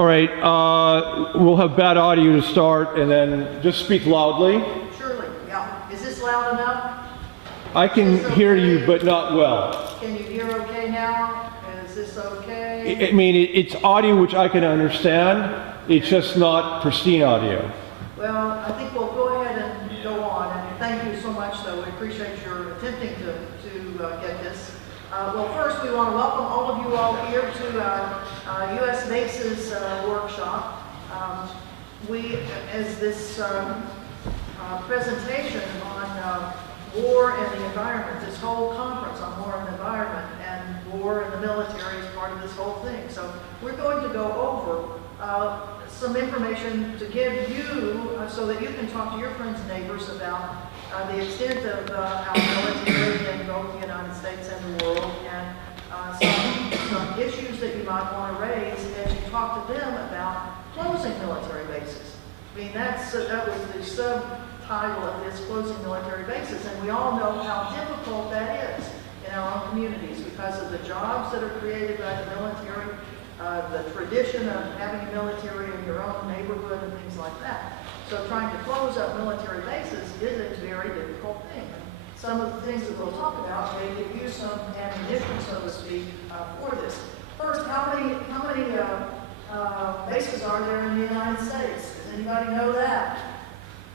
All right, we'll have bad audio to start, and then just speak loudly. Surely, yeah. Is this loud enough? I can hear you, but not well. Can you hear okay now? Is this okay? I mean, it's audio which I can understand. It's just not pristine audio. Well, I think we'll go ahead and go on. And thank you so much, though. We appreciate your attempting to get this. Well, first, we want to welcome all of you all here to our U.S. Bases workshop. As this presentation on war and the environment, this whole conference on war and the environment, and war and the military is part of this whole thing. So we're going to go over some information to give you so that you can talk to your friends and neighbors about the extent of our military in both the United States and the world, and some issues that you might want to raise as you talk to them about closing military bases. I mean, that was the subtitle of this, closing military bases, and we all know how difficult that is in our own communities because of the jobs that are created by the military, the tradition of having a military in your own neighborhood and things like that. So trying to close up military bases is a very difficult thing. Some of the things that we'll talk about may give you some ammunition, so to speak, for this. First, how many bases are there in the United States? Does anybody know that?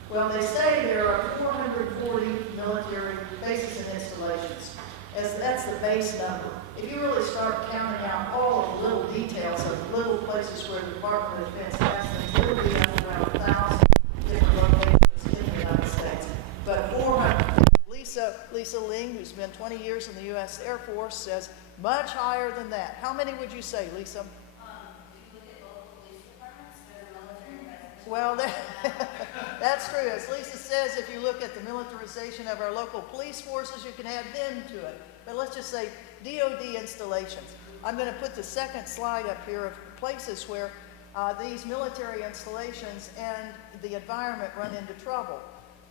Well, they say there are 440 military bases and installations. That's the base number. If you really start counting out all of the little details of little places where the Department of Defense has things, it'll be up to about 1,000 different locations in the United States. But 400. Lisa Ling, who's been 20 years in the U.S. Air Force, says much higher than that. How many would you say, Lisa? If you look at local police departments, there's a military presence. Well, that's true. As Lisa says, if you look at the militarization of our local police forces, you can add them to it. But let's just say DOD installations. I'm going to put the second slide up here of places where these military installations and the environment run into trouble.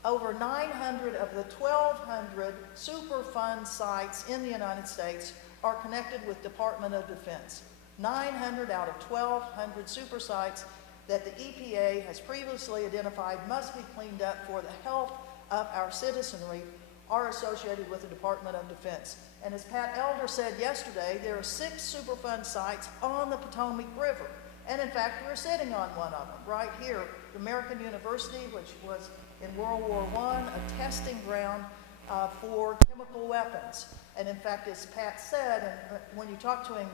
Over 900 of the 1,200 Superfund sites in the United States are connected with Department of Defense. 900 out of 1,200 super sites that the EPA has previously identified must be cleaned up for the health of our citizenry are associated with the Department of Defense. And as Pat Elder said yesterday, there are 6 Superfund sites on the Potomac River. And in fact, we're sitting on one of them right here, American University, which was in World War I, a testing ground for chemical weapons. And in fact, as Pat said, and when you talk to him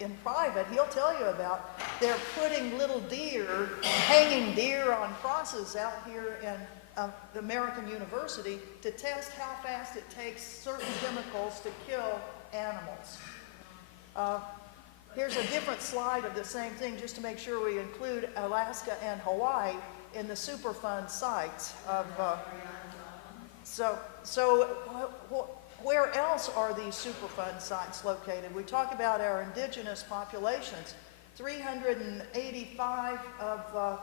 in private, he'll tell you about they're putting little deer, hanging deer on crosses out here in the American University to test how fast it takes certain chemicals to kill animals. Here's a different slide of the same thing just to make sure we include Alaska and Hawaii in the Superfund sites of where else are these Superfund sites located? We talk about our indigenous populations. 385 of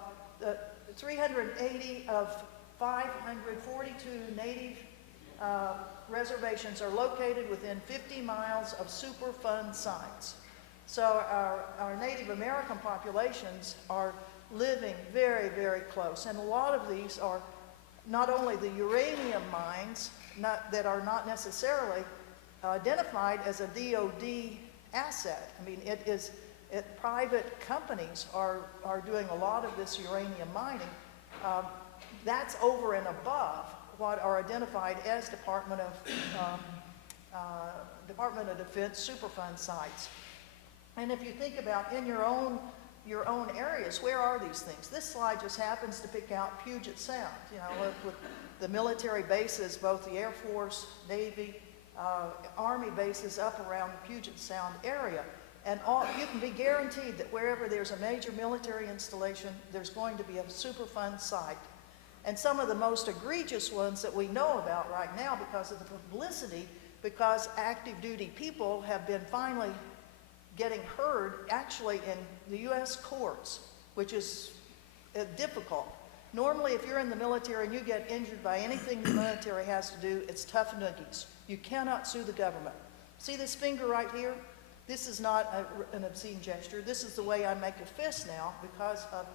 380 of 542 native reservations are located within 50 miles of Superfund sites. So our Native American populations are living very, very close. And a lot of these are not only the uranium mines that are not necessarily identified as a DOD asset. I mean, private companies are doing a lot of this uranium mining. That's over and above what are identified as Department of Defense Superfund sites. And if you think about in your own areas, where are these things? This slide just happens to pick out Puget Sound, with the military bases, both the Air Force, Navy, Army bases up around the Puget Sound area. And you can be guaranteed that wherever there's a major military installation, there's going to be a Superfund site. And some of the most egregious ones that we know about right now because of the publicity, because active duty people have been finally getting heard actually in the U.S. courts, which is difficult. Normally, if you're in the military and you get injured by anything the military has to do, it's tough noogies. You cannot sue the government. See this finger right here? This is not an obscene gesture. This is the way I make a fist now because of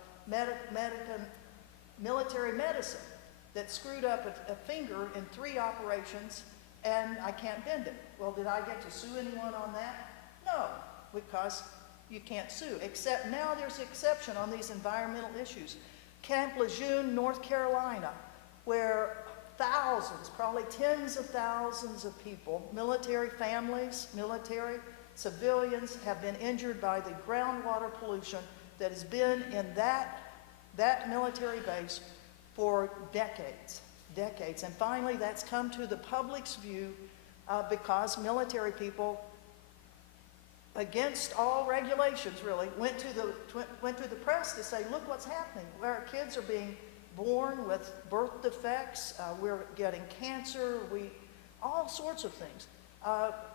military medicine that screwed up a finger in 3 operations and I can't bend it. Well, did I get to sue anyone on that? No, because you can't sue, except now there's an exception on these environmental issues. Camp Lejeune, North Carolina, where thousands, probably tens of thousands of people, military families, military, civilians, have been injured by the groundwater pollution that has been in that military base for decades. And finally, that's come to the public's view because military people, against all regulations really, went to the press to say, look what's happening. Our kids are being born with birth defects, we're getting cancer, all sorts of things.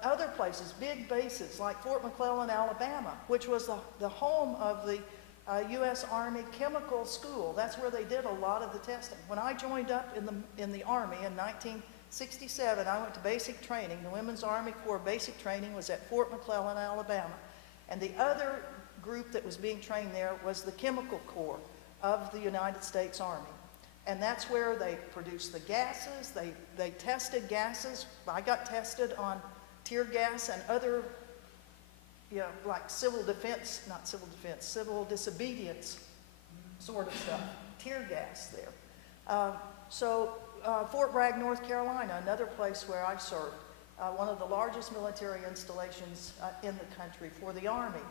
Other places, big bases like Fort McClellan, Alabama, which was the home of the U.S. Army Chemical School. That's where they did a lot of the testing. When I joined up in the Army in 1967, I went to basic training. The Women's Army Corps basic training was at Fort McClellan, Alabama. And the other group that was being trained there was the Chemical Corps of the United States Army. And that's where they produced the gases, they tested gases. I got tested on tear gas and other, like civil disobedience sort of stuff, tear gas there. Fort Bragg, North Carolina, another place where I served, one of the largest military installations in the country for the Army,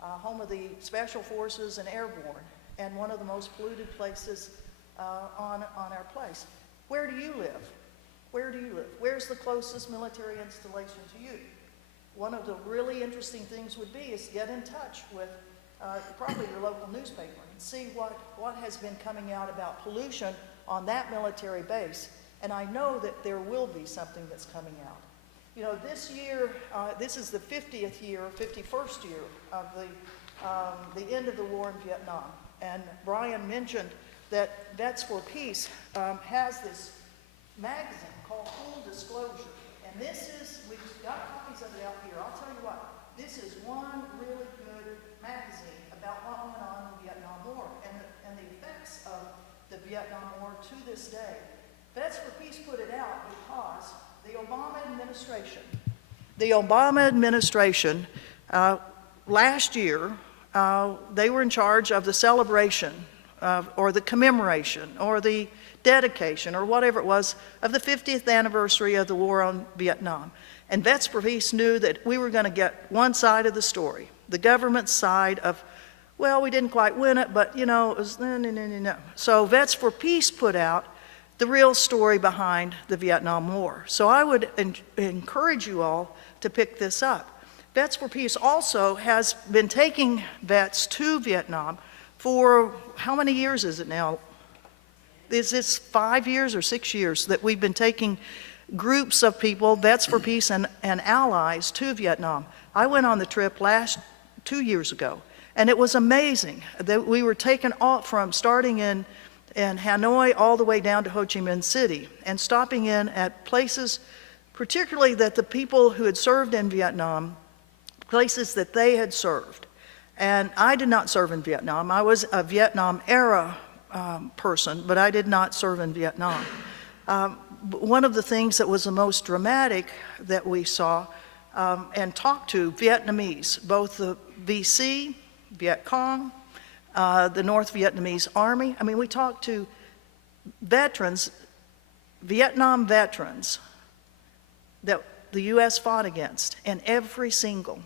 home of the Special Forces and Airborne, and one of the most polluted places on our place. Where do you live? Where do you live? Where's the closest military installation to you? One of the really interesting things would be is get in touch with probably your local newspaper and see what has been coming out about pollution on that military base. And I know that there will be something that's coming out. This year, this is the 51st year of the end of the war in Vietnam. And Brian mentioned that Vets for Peace has this magazine called Full Disclosure. And we've got copies of it out here. I'll tell you what, this is one really good magazine about what went on in the Vietnam War and the effects of the Vietnam War to this day. Vets for Peace put it out because the Obama administration last year, they were in charge of the celebration or the commemoration or the dedication or whatever it was of the 50th anniversary of the war on Vietnam. And Vets for Peace knew that we were going to get one side of the story, the government's side of, well, we didn't quite win it, but it was no. So Vets for Peace put out the real story behind the Vietnam War. So I would encourage you all to pick this up. Vets for Peace also has been taking vets to Vietnam for, how many years is it now? Is this 5 years or 6 years that we've been taking groups of people, Vets for Peace and allies, to Vietnam? I went on the trip 2 years ago, and it was amazing that we were taken off from starting in Hanoi all the way down to Ho Chi Minh City and stopping in at places, particularly that the people who had served in Vietnam, places that they had served. And I did not serve in Vietnam. I was a Vietnam era person, but I did not serve in Vietnam. One of the things that was the most dramatic that we saw and talked to Vietnamese, both the VC, Viet Cong, the North Vietnamese Army. I mean, we talked to veterans, Vietnam veterans that the U.S. fought against in every single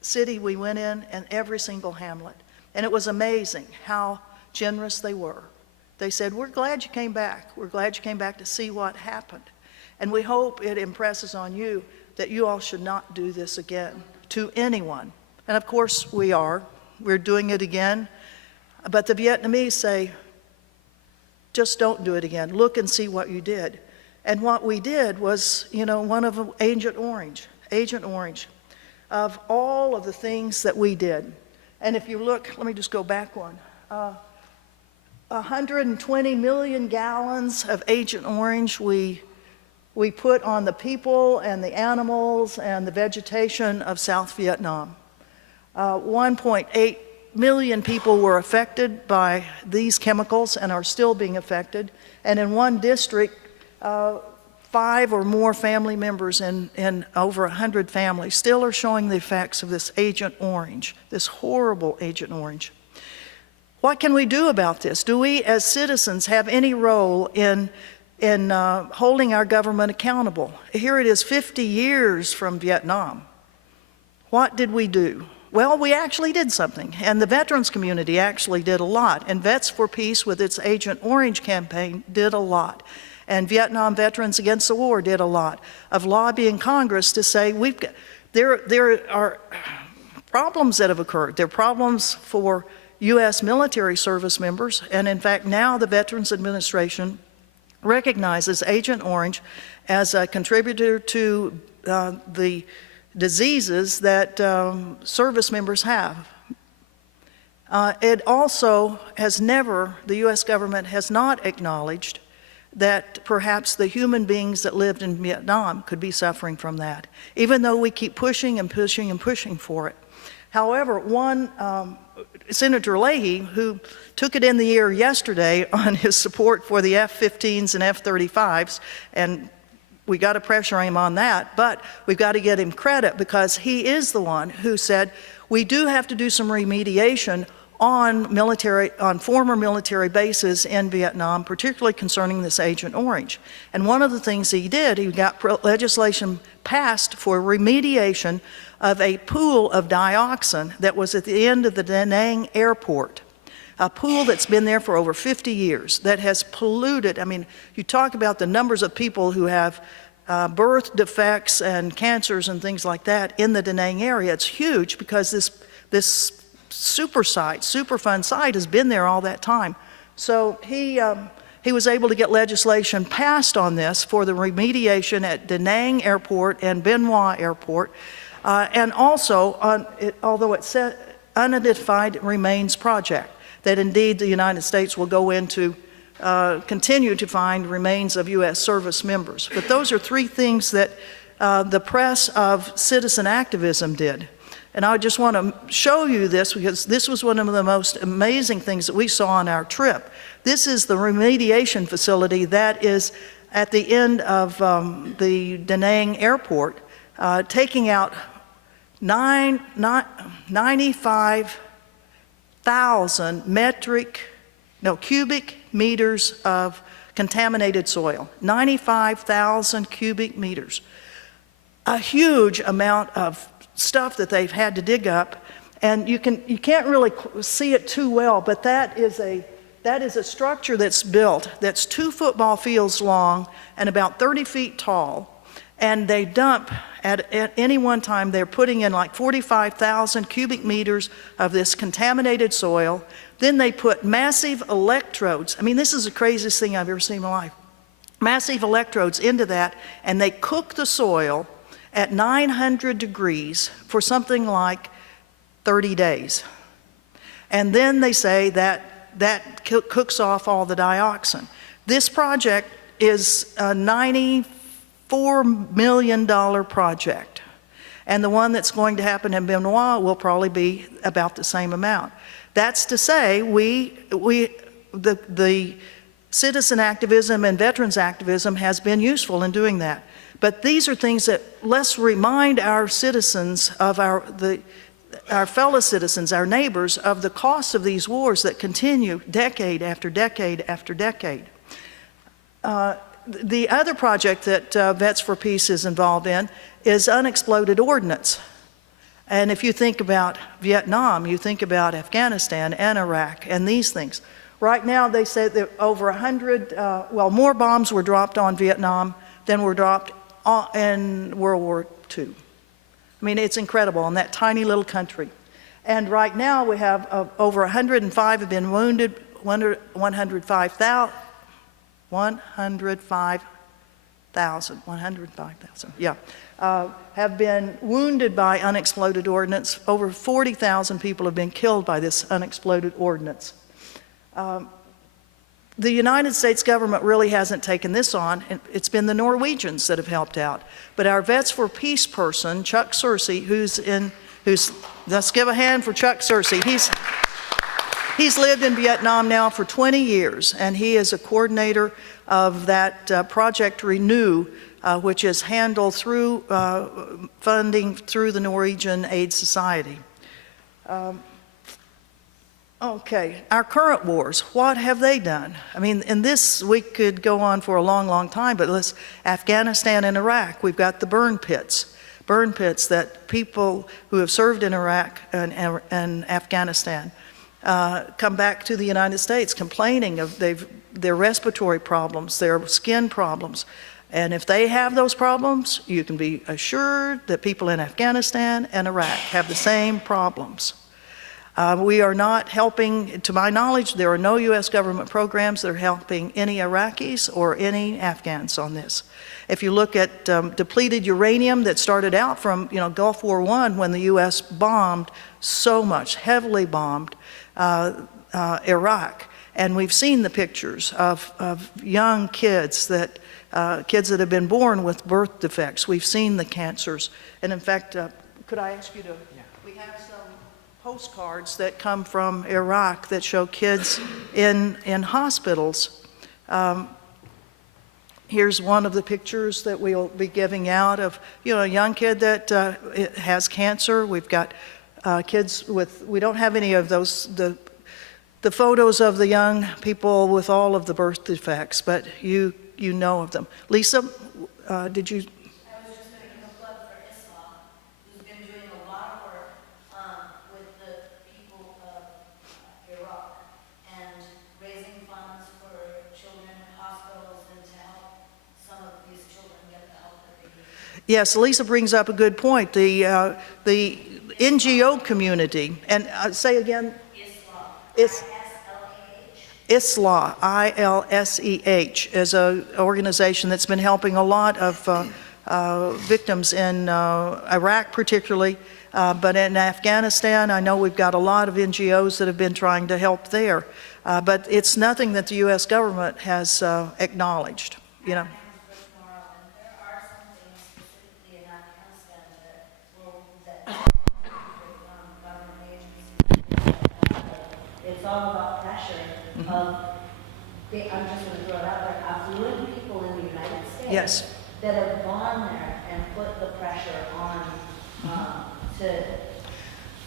city we went in and every single hamlet. And it was amazing how generous they were. They said, we're glad you came back. We're glad you came back to see what happened. And we hope it impresses on you that you all should not do this again to anyone. And of course we are. We're doing it again. But the Vietnamese say, just don't do it again. Look and see what you did. And what we did was, one of Agent Orange, of all of the things that we did. And if you look, let me just go back one. 120 million gallons of Agent Orange we we put on the people and the animals and the vegetation of South Vietnam. 1.8 million people were affected by these chemicals and are still being affected. And in one district, 5 or more family members in over 100 families still are showing the effects of this Agent Orange, this horrible Agent Orange. What can we do about this? Do we as citizens have any role in holding our government accountable? Here it is 50 years from Vietnam. What did we do? Well, we actually did something, and the veterans community actually did a lot, and Vets for Peace with its Agent Orange campaign did a lot, and Vietnam Veterans Against the War did a lot of lobbying Congress to say there are problems that have occurred. There are problems for U.S. military service members, and in fact now the Veterans Administration recognizes Agent Orange as a contributor to the diseases that service members have. It also has never, the U.S. government has not acknowledged that perhaps the human beings that lived in Vietnam could be suffering from that, even though we keep pushing and pushing and pushing for it. However, Senator Leahy, who took it in the air yesterday on his support for the F-15s and F-35s, and we got to pressure him on that, but we've got to get him credit because he is the one who said we do have to do some remediation on former military bases in Vietnam, particularly concerning this Agent Orange. And one of the things he did, he got legislation passed for remediation of a pool of dioxin that was at the end of the Da Nang airport. A pool that's been there for over 50 years that has polluted. I mean, you talk about the numbers of people who have birth defects and cancers and things like that in the Da Nang area. It's huge because this Superfund site has been there all that time. So he was able to get legislation passed on this for the remediation at Da Nang Airport and Bien Hoa Airport, and also although it said unidentified remains project, that indeed the United States will go into continue to find remains of U.S. service members. But those are 3 things that the press of citizen activism did. And I just want to show you this because this was one of the most amazing things that we saw on our trip. This is the remediation facility that is at the end of the Da Nang airport, taking out 95,000 cubic meters of contaminated soil. 95,000 cubic meters. A huge amount of stuff that they've had to dig up, and you can't really see it too well, but that is a structure that's built that's 2 football fields long and about 30 feet tall, and they dump at any one time, they're putting in like 45,000 cubic meters of this contaminated soil. Then they put massive electrodes. I mean, this is the craziest thing I've ever seen in my life. Massive electrodes into that, and they cook the soil at 900 degrees for something like 30 days. And then they say that cooks off all the dioxin. This project is a $94 million project. And the one that's going to happen in Bien Hoa will probably be about the same amount. That's to say, the citizen activism and veterans activism has been useful in doing that. But these are things that let's remind our citizens of our fellow citizens, our neighbors, of the cost of these wars that continue decade after decade after decade. The other project that Vets for Peace is involved in is unexploded ordnance. And if you think about Vietnam, you think about Afghanistan and Iraq and these things. Right now they say that over 100, more bombs were dropped on Vietnam than were dropped in World War II. I mean, it's incredible in that tiny little country. And right now we have over 105 have been wounded, 105,000, yeah, have been wounded by unexploded ordnance. Over 40,000 people have been killed by this unexploded ordnance. The United States government really hasn't taken this on. It's been the Norwegians that have helped out. But our Vets for Peace person, Chuck Searcy, let's give a hand for Chuck Searcy. He's lived in Vietnam now for 20 years, and he is a coordinator of that Project Renew, which is handled through funding through the Norwegian Aid Society. Okay, our current wars, what have they done? I mean, in this, we could go on for a long, long time, but Afghanistan and Iraq, we've got the burn pits that people who have served in Iraq and Afghanistan come back to the United States complaining of their respiratory problems, their skin problems. And if they have those problems, you can be assured that people in Afghanistan and Iraq have the same problems. We are not helping, to my knowledge, there are no U.S. government programs that are helping any Iraqis or any Afghans on this. If you look at depleted uranium that started out from Gulf War I, when the U.S. bombed so much, heavily bombed Iraq, and we've seen the pictures of young kids that have been born with birth defects. We've seen the cancers, and in fact, could I ask you to? Yeah. We have some postcards that come from Iraq that show kids in hospitals. Here's one of the pictures that we'll be giving out of a young kid that has cancer. We've got kids we don't have any of those, the photos of the young people with all of the birth defects, but you know of them. Lisa, did you? I was just going to give a plug for Islam, who's been doing a lot of work with the people of Iraq and raising funds for children in hospitals and to help some of these children get the help that they need. Yes, Lisa brings up a good point. The NGO community, and say again? Islam. ISLAH, I-L-S-E-H, is an organization that's been helping a lot of victims in Iraq particularly, but in Afghanistan, I know we've got a lot of NGOs that have been trying to help there, but it's nothing that the U.S. government has acknowledged, There are some things specifically in Afghanistan that government agencies, it's all about pressure. I'm just going to throw it out there, affluent people in the United States Yes. that have gone there and put the pressure on to.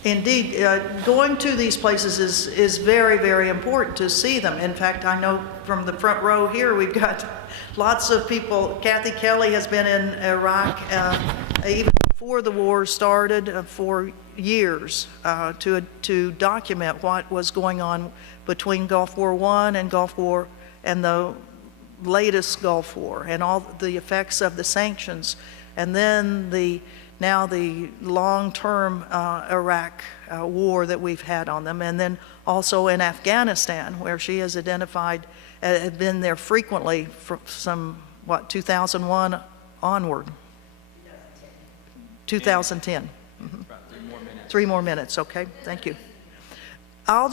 Indeed, going to these places is very, very important to see them. In fact, I know from the front row here, we've got lots of people. Kathy Kelly has been in Iraq even before the war started for years to document what was going on between Gulf War I and Gulf War and the latest Gulf War and all the effects of the sanctions, and then now the long-term Iraq war that we've had on them, and then also in Afghanistan, where she has identified, had been there frequently from 2001 onward. 2010. Mm-hmm. About 3 more minutes. 3 more minutes, okay, thank you. I'll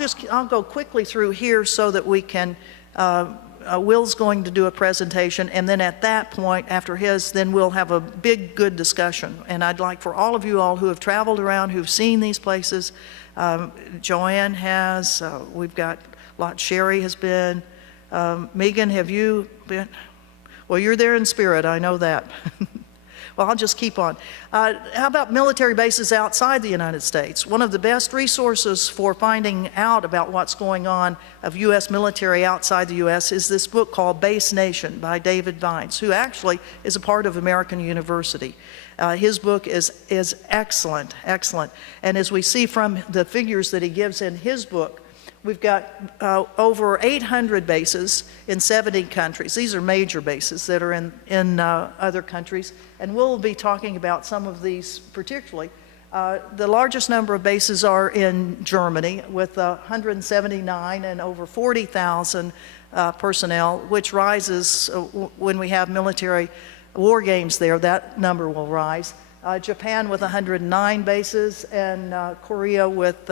go quickly through here so that we can, Will's going to do a presentation, and then at that point, after his, then we'll have a big, good discussion. And I'd like for all of you all who have traveled around, who've seen these places, Joanne has, we've got a lot, Sherry has been, Megan, have you been? Well, you're there in spirit, I know that. Well, I'll just keep on. How about military bases outside the United States? One of the best resources for finding out about what's going on of U.S. military outside the U.S. is this book called Base Nation by David Vines, who actually is a part of American University. His book is excellent, excellent. And as we see from the figures that he gives in his book, we've got over 800 bases in 70 countries. These are major bases that are in other countries, and we'll be talking about some of these particularly. The largest number of bases are in Germany with 179 and over 40,000 personnel, which rises when we have military war games there. That number will rise. Japan with 109 bases, and Korea with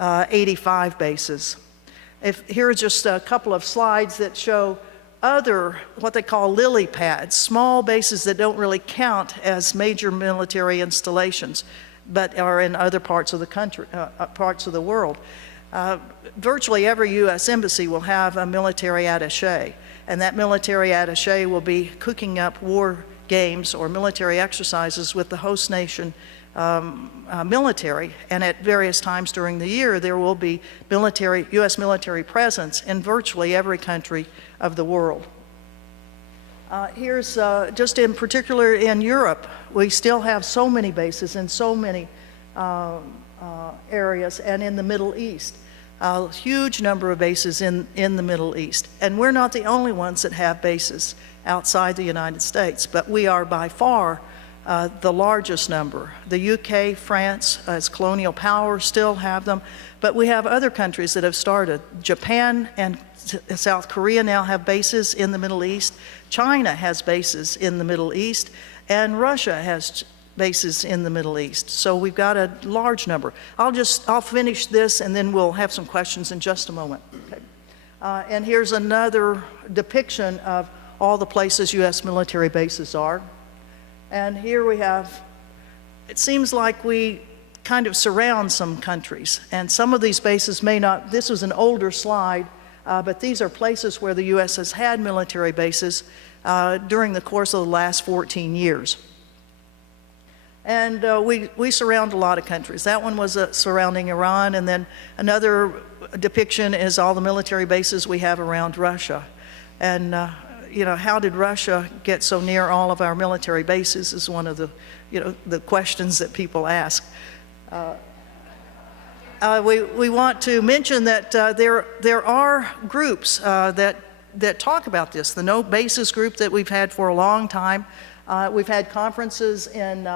85 bases. Here are just a couple of slides that show other, what they call lily pads, small bases that don't really count as major military installations, but are in other parts of the country, parts of the world. Virtually every U.S. embassy will have a military attaché, and that military attaché will be cooking up war games or military exercises with the host nation military, and at various times during the year there will be U.S. military presence in virtually every country of the world. Here's just in particular in Europe, we still have so many bases in so many areas, and in the Middle East, a huge number of bases in the Middle East. And we're not the only ones that have bases outside the United States, but we are by far the largest number. The UK, France, as colonial power, still have them, but we have other countries that have started. Japan and South Korea now have bases in the Middle East. China has bases in the Middle East, and Russia has bases in the Middle East. So we've got a large number. I'll finish this and then we'll have some questions in just a moment. Okay. And here's another depiction of all the places U.S. military bases are. And here we have, it seems like we kind of surround some countries, and some of these bases may not, this was an older slide, but these are places where the U.S. has had military bases during the course of the last 14 years. And we surround a lot of countries. That one was surrounding Iran, and then another depiction is all the military bases we have around Russia. And you know, how did Russia get so near all of our military bases is one of the, you know, the questions that people ask. We want to mention that there are groups that talk about this. The No Bases group that we've had for a long time. We've had conferences in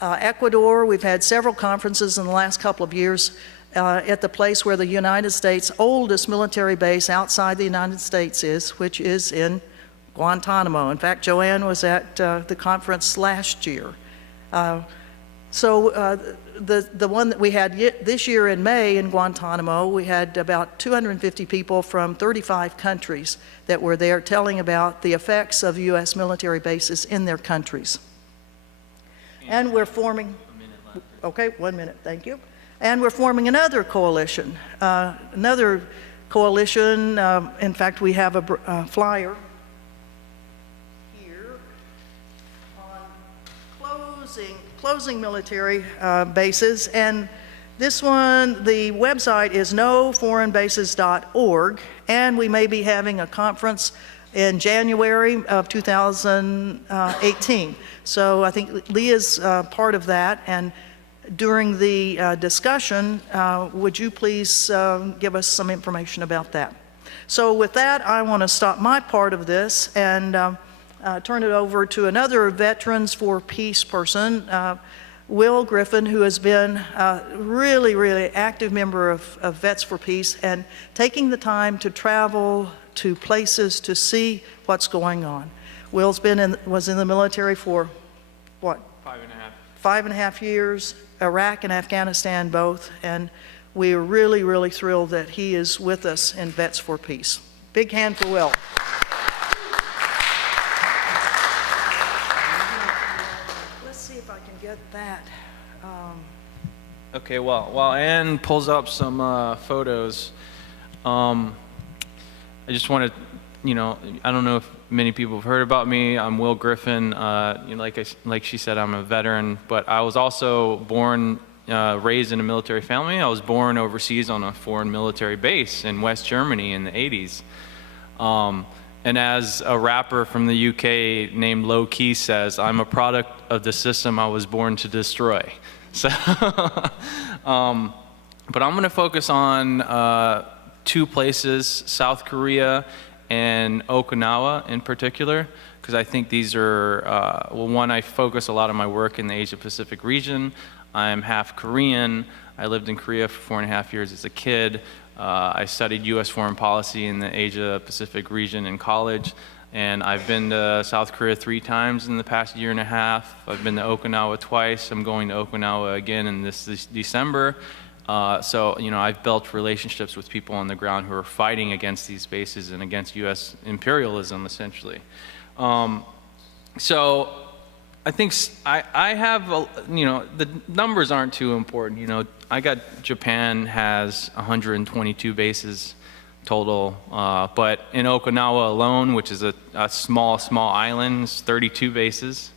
Ecuador. We've had several conferences in the last couple of years at the place where the United States' oldest military base outside the United States is, which is in Guantanamo. In fact, Joanne was at the conference last year. The one that we had this year in May in Guantanamo, we had about 250 people from 35 countries that were there telling about the effects of U.S. military bases in their countries. And we're forming, okay, 1 minute, thank you. And we're forming another coalition. In fact, we have a flyer here on closing military bases. And this one, the website is noforeignbases.org, and we may be having a conference in January of 2018. So I think Leah's part of that, and during the discussion, would you please give us some information about that? So with that, I want to stop my part of this and turn it over to another Veterans for Peace person, Will Griffin, who has been a really, really active member of Vets for Peace and taking the time to travel to places to see what's going on. Will's was in the military for, what? 5.5 years, Iraq and Afghanistan both, and we are really, really thrilled that he is with us in Vets for Peace. Big hand for Will. Let's see if I can get that. Okay, well, while Ann pulls up some photos, I just want to, I don't know if many people have heard about me. I'm Will Griffin. Like she said, I'm a veteran, but I was also born, raised in a military family. I was born overseas on a foreign military base in West Germany in the 80s. And as a rapper from the UK named Low Key says, I'm a product of the system I was born to destroy. So, but I'm going to focus on two places, South Korea and Okinawa in particular, because I think these are, one, I focus a lot of my work in the Asia Pacific region. I'm half Korean. I lived in Korea for 4.5 years as a kid. I studied U.S. foreign policy in the Asia Pacific region in college, and I've been to South Korea 3 times in the past 1.5 years. I've been to Okinawa twice. I'm going to Okinawa again in this December. So, I've built relationships with people on the ground who are fighting against these bases and against U.S. imperialism, essentially. So I think I have, the numbers aren't too important. I got Japan has 122 bases total, but in Okinawa alone, which is a small island, is 32 bases.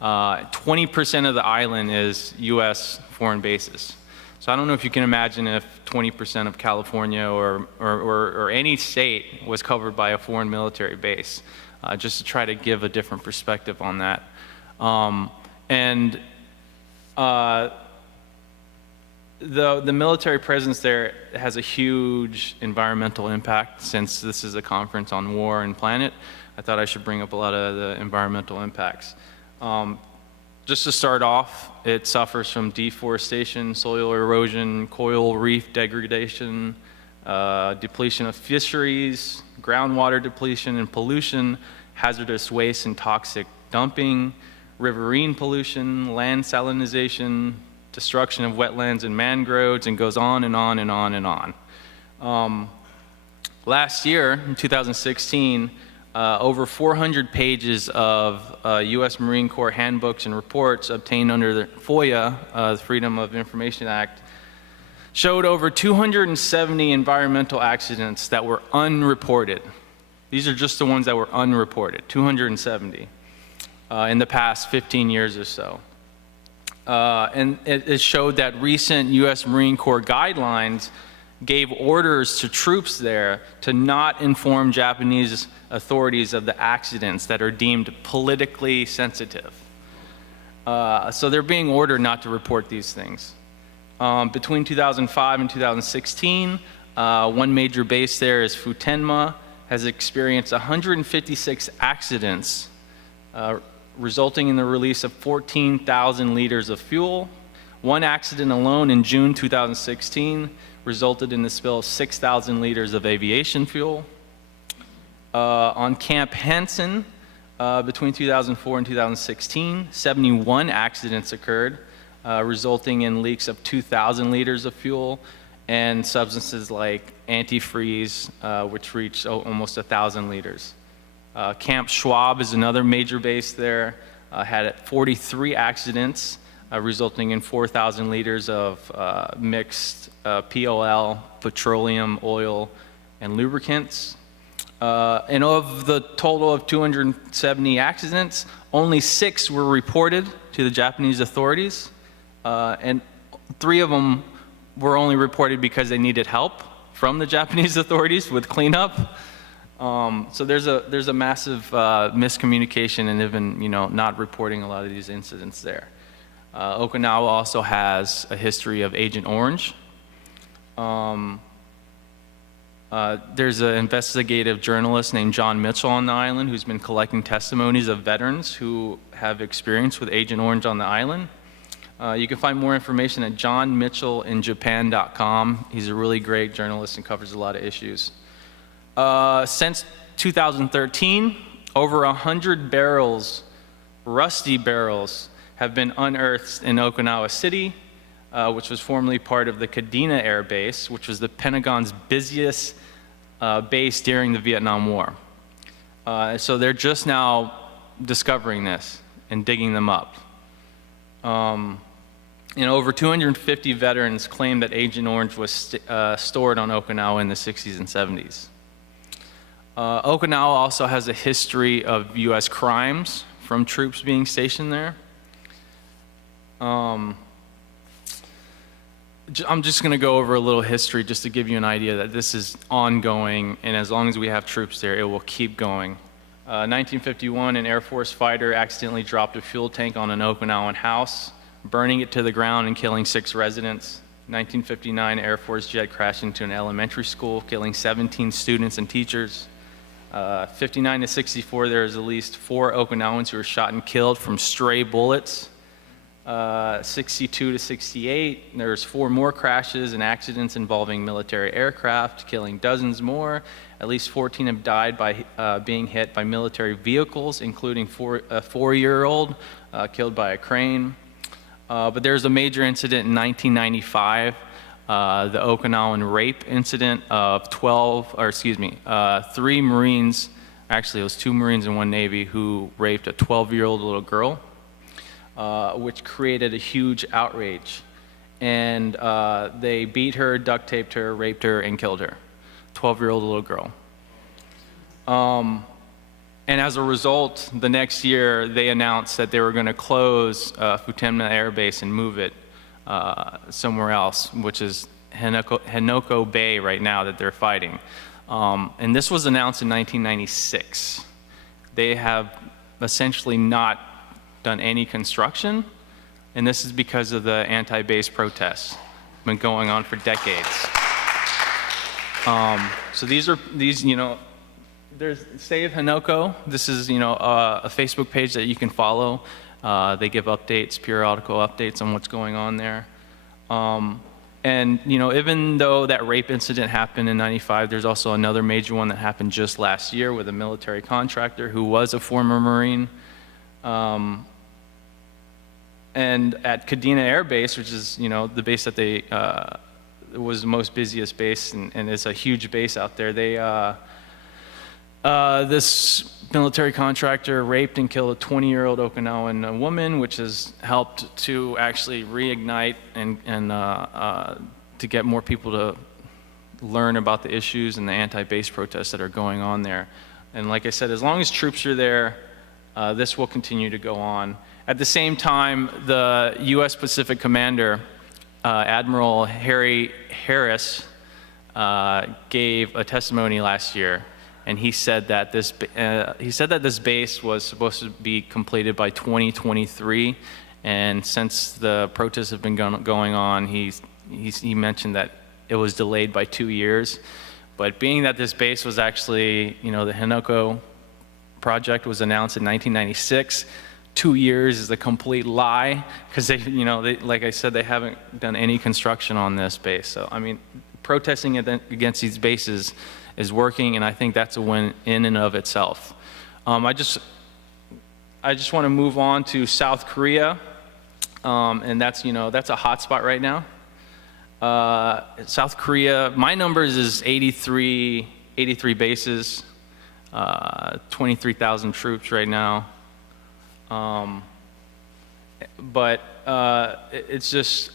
20% of the island is U.S. foreign bases. So I don't know if you can imagine if 20% of California or any state was covered by a foreign military base, just to try to give a different perspective on that. The military presence there has a huge environmental impact. Since this is a conference on war and planet, I thought I should bring up a lot of the environmental impacts. Just to start off, it suffers from deforestation, soil erosion, coral reef degradation, depletion of fisheries, groundwater depletion and pollution, hazardous waste and toxic dumping, riverine pollution, land salinization, destruction of wetlands and mangroves, and goes on and on and on and on. Last year, in 2016, over 400 pages of U.S. Marine Corps handbooks and reports obtained under the FOIA, the Freedom of Information Act, showed over 270 environmental accidents that were unreported. These are just the ones that were unreported, 270, in the past 15 years or so. And it showed that recent U.S. Marine Corps guidelines gave orders to troops there to not inform Japanese authorities of the accidents that are deemed politically sensitive. So they're being ordered not to report these things. Between 2005 and 2016, one major base there is Futenma, has experienced 156 accidents, resulting in the release of 14,000 liters of fuel. One accident alone in June 2016 resulted in the spill of 6,000 liters of aviation fuel. On Camp Hansen, between 2004 and 2016, 71 accidents occurred, resulting in leaks of 2,000 liters of fuel and substances like antifreeze, which reached almost 1,000 liters. Camp Schwab is another major base there, had 43 accidents, resulting in 4,000 liters of mixed POL, petroleum, oil, and lubricants. And of the total of 270 accidents, only 6 were reported to the Japanese authorities, and 3 of them were only reported because they needed help from the Japanese authorities with cleanup. So there's a massive miscommunication and even not reporting a lot of these incidents there. Okinawa also has a history of Agent Orange. There's an investigative journalist named John Mitchell on the island who's been collecting testimonies of veterans who have experience with Agent Orange on the island. You can find more information at johnmitchellinjapan.com. He's a really great journalist and covers a lot of issues. Since 2013, over 100 barrels, rusty barrels, have been unearthed in Okinawa City, which was formerly part of the Kadena Air Base, which was the Pentagon's busiest base during the Vietnam War. So they're just now discovering this and digging them up. Over 250 veterans claim that Agent Orange was stored on Okinawa in the 60s and 70s. Okinawa also has a history of U.S. crimes from troops being stationed there. I'm just going to go over a little history just to give you an idea that this is ongoing, and as long as we have troops there, it will keep going. 1951, an Air Force fighter accidentally dropped a fuel tank on an Okinawan house, burning it to the ground and killing 6 residents. 1959, Air Force jet crashed into an elementary school, killing 17 students and teachers. 59 to 64, there was at least 4 Okinawans who were shot and killed from stray bullets. 62 to 68, there's 4 more crashes and accidents involving military aircraft, killing dozens more. At least 14 have died by being hit by military vehicles, including a 4-year-old killed by a crane. But there's a major incident in 1995 the Okinawan rape incident of 3 Marines, actually it was 2 Marines and 1 Navy, who raped a 12-year-old little girl, which created a huge outrage. And they beat her, duct taped her, raped her, and killed her. 12-year-old little girl. And as a result, the next year, they announced that they were going to close Potomac Air Base and move it somewhere else, which is Henoko Bay right now that they're fighting. And this was announced in 1996. They have essentially not done any construction, and this is because of the anti-base protests. Been going on for decades. So these, you know, there's Save Henoko. This is, you know, a Facebook page that you can follow. They give updates, periodical updates on what's going on there. And, you know, even though that rape incident happened in '95, there's also another major one that happened just last year with a military contractor who was a former Marine. And at Kadena Air Base, which is, you know, the base that they, was the most busiest base, and it's a huge base out there, they, this military contractor raped and killed a 20-year-old Okinawan woman, which has helped to actually reignite and to get more people to learn about the issues and the anti-base protests that are going on there. And like I said, as long as troops are there, this will continue to go on. At the same time, the U.S. Pacific Commander, Admiral Harry Harris, gave a testimony last year. And he said that this base was supposed to be completed by 2023, and since the protests have been going on, he mentioned that it was delayed by 2 years. But being that this base was actually, you know, the Henoko project was announced in 1996, 2 years is a complete lie, because they, you know, like I said, they haven't done any construction on this base. So I mean, protesting against these bases is working, and I think that's a win in and of itself. I just want to move on to South Korea, and that's, you know, that's a hot spot right now. South Korea, my numbers is 83 bases, 23,000 troops right now. But it's just,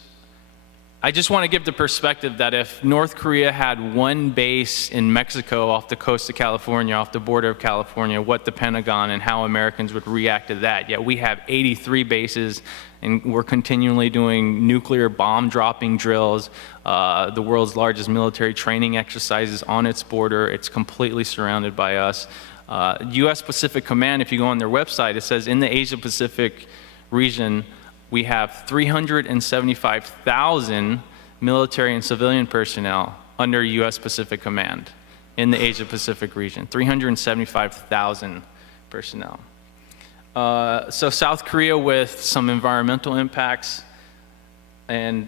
I just want to give the perspective that if North Korea had one base in Mexico off the coast of California, off the border of California, what the Pentagon and how Americans would react to that. Yet we have 83 bases, and we're continually doing nuclear bomb dropping drills, the world's largest military training exercises on its border. It's completely surrounded by us. U.S. Pacific Command, if you go on their website, it says in the Asia Pacific region, we have 375,000 military and civilian personnel under U.S. Pacific Command in the Asia Pacific region, 375,000 personnel. So South Korea with some environmental impacts, and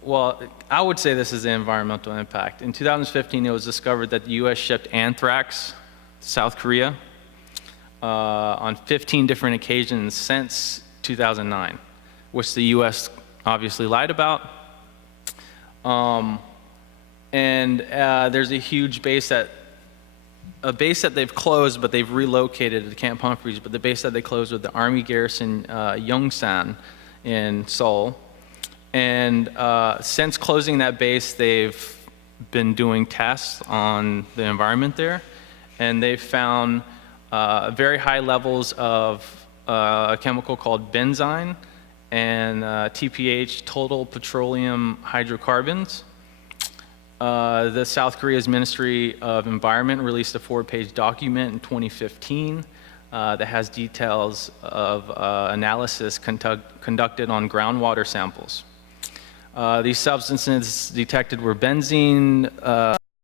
well, I would say this is an environmental impact. In 2015, it was discovered that the U.S. shipped anthrax to South Korea on 15 different occasions since 2009. Which the U.S. obviously lied about. There's a huge base that they've closed, but they've relocated to Camp Humphreys, but the base that they closed was the Army Garrison Yongsan in Seoul. And since closing that base, they've been doing tests on the environment there, and they've found very high levels of a chemical called benzene, and TPH, total petroleum hydrocarbons. The South Korea's Ministry of Environment released a 4-page document in 2015 that has details of analysis conducted on groundwater samples. These substances detected were benzene,